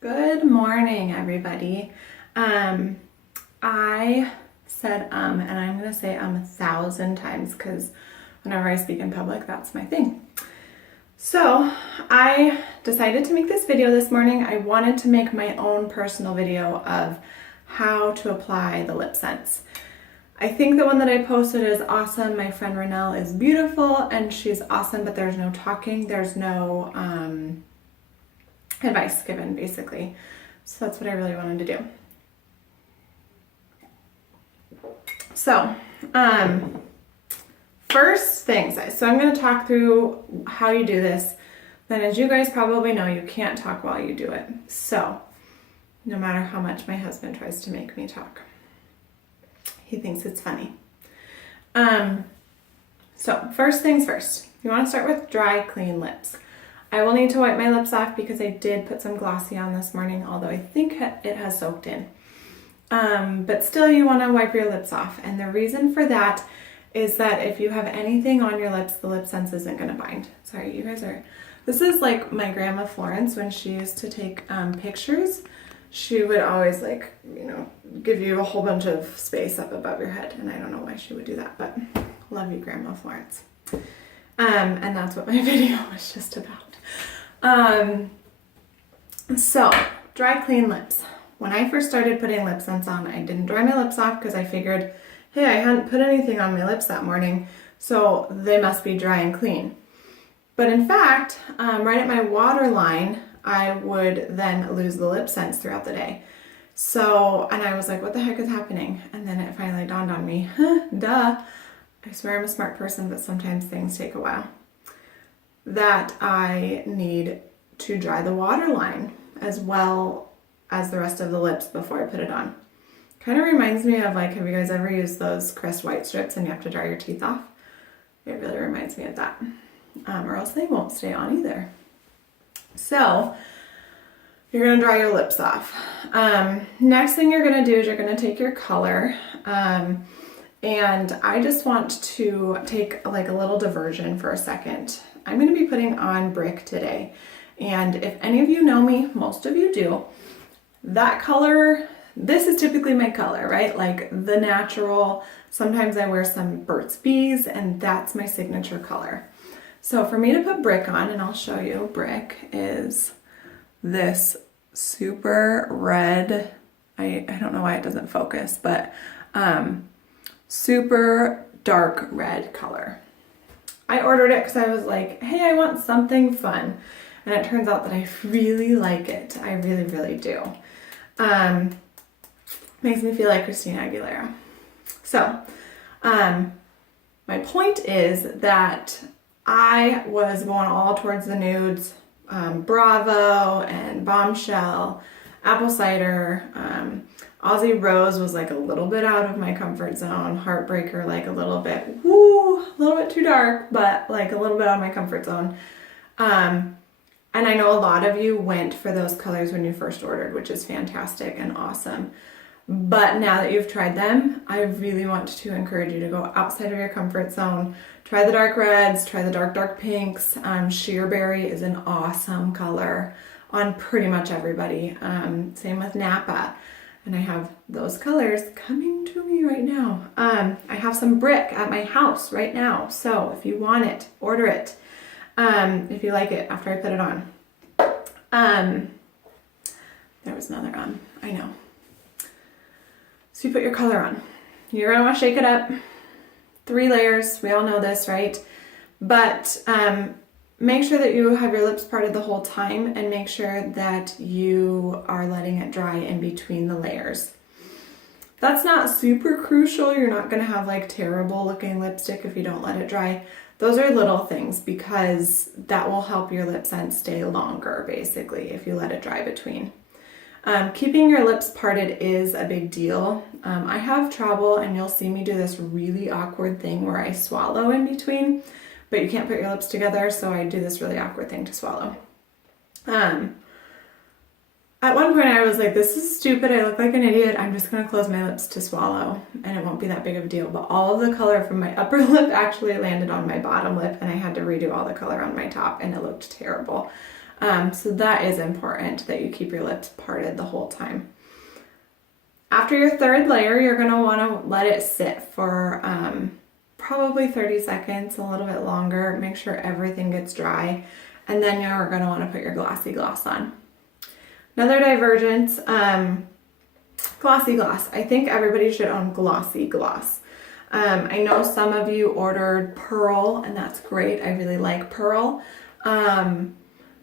Good morning, everybody. I said and I'm going to say 1,000 times because whenever I speak in public, that's my thing. So I decided to make this video this morning. I wanted to make my own personal video of how to apply the Lipsense. I think the one that I posted is awesome. My friend Renelle is beautiful and she's awesome, but there's no talking, there's no advice given, basically. So that's what I really wanted to do. So, first things, so I'm going to talk through how you do this. Then, as you guys probably know, you can't talk while you do it. So, no matter how much my husband tries to make me talk, he thinks it's funny. So, first things first, you want to start with dry, clean lips. I will need to wipe my lips off because I did put some glossy on this morning, although I think it has soaked in. But still, you want to wipe your lips off. And the reason for that is that if you have anything on your lips, the Lipsense isn't going to bind. Sorry, you guys are... This is like my grandma Florence when she used to take pictures. She would always give you a whole bunch of space up above your head. And I don't know why she would do that, but love you, Grandma Florence. And that's what my video was just about. So, dry, clean lips. When I first started putting Lipsense on, I didn't dry my lips off because I figured, hey, I hadn't put anything on my lips that morning, so they must be dry and clean. But in fact, right at my waterline, I would then lose the Lipsense throughout the day. So, and I was like, what the heck is happening? And then it finally dawned on me, duh. I swear I'm a smart person, but sometimes things take a while. That I need to dry the waterline as well as the rest of the lips before I put it on. Kind of reminds me of have you guys ever used those Crest white strips and you have to dry your teeth off? It really reminds me of that. Or else they won't stay on either. So, you're going to dry your lips off. Next thing you're going to do is you're going to take your color. And I just want to take a little diversion for a second. I'm going to be putting on Brick today. And if any of you know me, most of you do, that color, this is typically my color, right? Like the natural, sometimes I wear some Burt's Bees and that's my signature color. So for me to put Brick on, and I'll show you, Brick is this super red, I don't know why it doesn't focus, but super dark red color. I ordered it because I was like, hey, I want something fun. And it turns out that I really like it. I really, really do. Makes me feel like Christina Aguilera. So, my point is that I was going all towards the nudes, Bravo and Bombshell, Apple Cider, Aussie Rose was a little bit out of my comfort zone. Heartbreaker, a little bit too dark, but a little bit out of my comfort zone. And I know a lot of you went for those colors when you first ordered, which is fantastic and awesome. But now that you've tried them, I really want to encourage you to go outside of your comfort zone. Try the dark reds, try the dark pinks. Sheerberry is an awesome color on pretty much everybody. Same with Napa. And I have those colors coming to me right now. I have some Brick at my house right now. So if you want it, order it. If you like it after I put it on. There was another on. I know. So you put your color on. You're going to want to shake it up. 3 layers. We all know this, right? But make sure that you have your lips parted the whole time and make sure that you are letting it dry in between the layers. That's not super crucial. You're not going to have terrible looking lipstick if you don't let it dry. Those are little things because that will help your Lipsense stay longer basically if you let it dry between. Keeping your lips parted is a big deal. I have trouble and you'll see me do this really awkward thing where I swallow in between. But you can't put your lips together, so I do this really awkward thing to swallow. At one point I was like, this is stupid, I look like an idiot, I'm just going to close my lips to swallow, and it won't be that big of a deal. But all of the color from my upper lip actually landed on my bottom lip, and I had to redo all the color on my top, and it looked terrible. So that is important that you keep your lips parted the whole time. After your third layer, you're going to want to let it sit for probably 30 seconds, a little bit longer. Make sure everything gets dry. And then you're going to want to put your glossy gloss on. Another divergence, glossy gloss. I think everybody should own glossy gloss. I know some of you ordered pearl, and that's great. I really like pearl.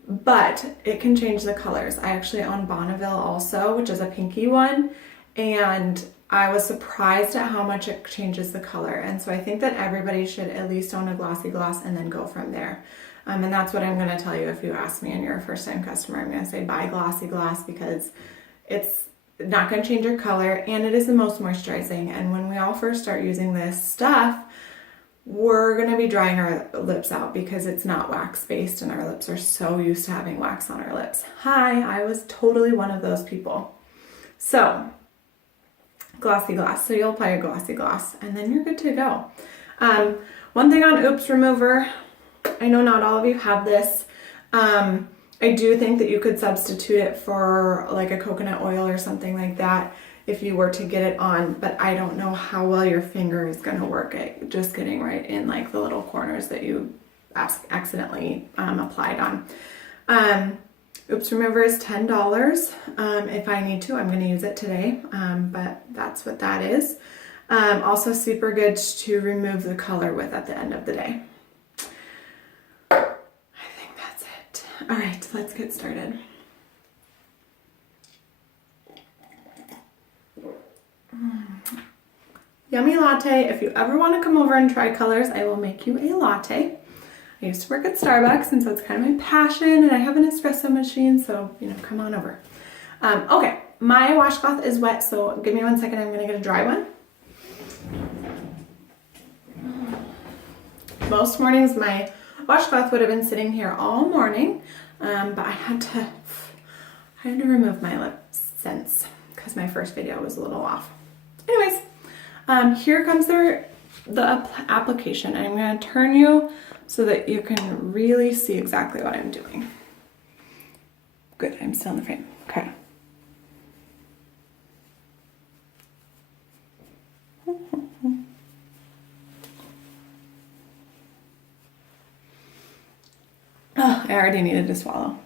But it can change the colors. I actually own Bonneville also, which is a pinky one, and I was surprised at how much it changes the color. And so I think that everybody should at least own a glossy gloss and then go from there. And that's what I'm going to tell you if you ask me and you're a first time customer. I'm going to say buy glossy gloss because it's not going to change your color and it is the most moisturizing. And when we all first start using this stuff, we're going to be drying our lips out because it's not wax based and our lips are so used to having wax on our lips. Hi, I was totally one of those people. So glossy gloss. So you'll apply your glossy gloss and then you're good to go. One thing on Oops Remover, I know not all of you have this. I do think that you could substitute it for like a coconut oil or something like that if you were to get it on, but I don't know how well your finger is going to work at just getting right in like the little corners that you accidentally applied on. Oops Remover is $10. If I need to, I'm going to use it today, but that's what that is. Also super good to remove the color with at the end of the day. I think that's it. All right, let's get started. Yummy latte. If you ever want to come over and try colors, I will make you a latte. I used to work at Starbucks, and so it's kind of my passion, and I have an espresso machine, so, come on over. Okay, my washcloth is wet, so give me 1 second. I'm going to get a dry one. Most mornings, my washcloth would have been sitting here all morning, but I had to remove my Lipsense because my first video was a little off. Anyways, here comes the application, and I'm going to turn you so that you can really see exactly what I'm doing. Good, I'm still in the frame. Okay. Oh, I already needed to swallow.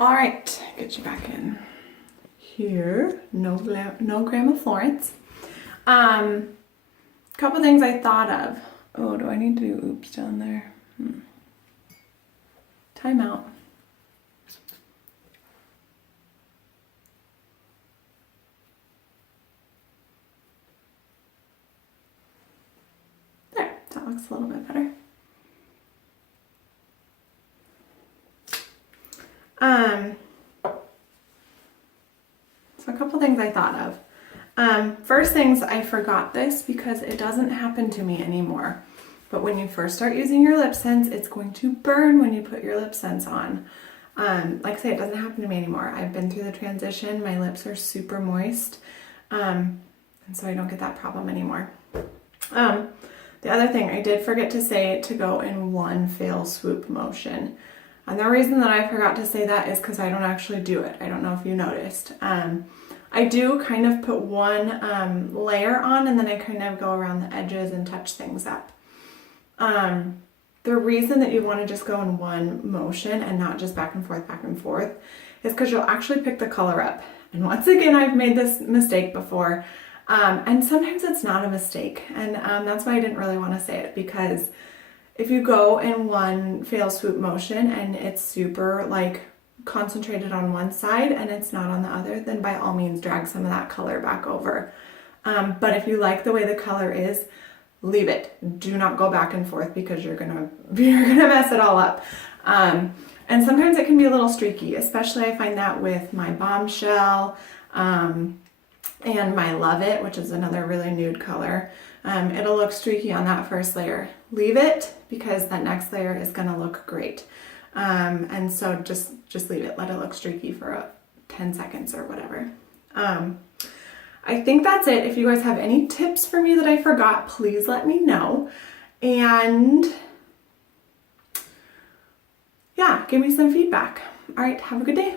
All right, get you back in here. No gram of Florence. Couple things I thought of. Oh, do I need to do oops down there? Time out. There, that looks a little bit better. So a couple things I thought of. First things, I forgot this because it doesn't happen to me anymore. But when you first start using your Lipsense, it's going to burn when you put your Lipsense on. Like I say, it doesn't happen to me anymore. I've been through the transition. My lips are super moist. And so I don't get that problem anymore. The other thing, I did forget to say to go in one fell swoop motion. And the reason that I forgot to say that is because I don't actually do it. I don't know if you noticed. I do kind of put one layer on and then I kind of go around the edges and touch things up. The reason that you want to just go in one motion and not just back and forth is because you'll actually pick the color up. And once again, I've made this mistake before. And sometimes it's not a mistake. And that's why I didn't really want to say it, because if you go in one fail swoop motion and it's super like concentrated on one side and it's not on the other, then by all means drag some of that color back over. But if you like the way the color is, leave it. Do not go back and forth because you're gonna mess it all up. And sometimes it can be a little streaky, especially I find that with my Bombshell and my Love It, which is another really nude color. It'll look streaky on that first layer. Leave it because that next layer is gonna look great. And so just leave it, let it look streaky for 10 seconds or whatever. I think that's it. If you guys have any tips for me that I forgot, please let me know. And yeah, give me some feedback. All right, have a good day.